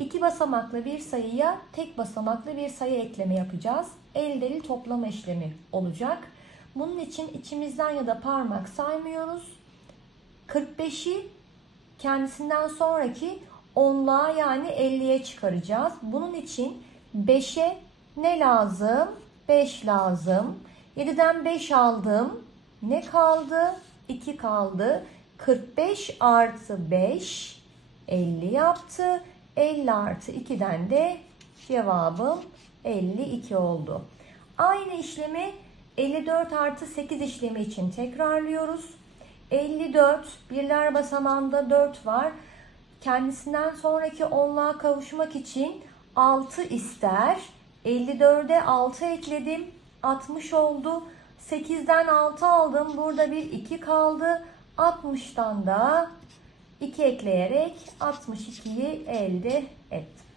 İki basamaklı bir sayıya tek basamaklı bir sayı ekleme yapacağız. El deli toplama işlemi olacak. Bunun için içimizden ya da parmak saymıyoruz. 45'i kendisinden sonraki onluğa yani 50'ye çıkaracağız. Bunun için 5'e ne lazım? 5 lazım. 7'den 5 aldım. Ne kaldı? 2 kaldı. 45 artı 5 50 yaptı. 50 artı 2'den de cevabım 52 oldu. Aynı işlemi 54 artı 8 işlemi için tekrarlıyoruz. 54 birler basamağında 4 var. Kendisinden sonraki onluğa kavuşmak için 6 ister. 54'e 6 ekledim. 60 oldu. 8'den 6 aldım. Burada bir 2 kaldı. 60'tan da 2 ekleyerek 62'yi elde ettim.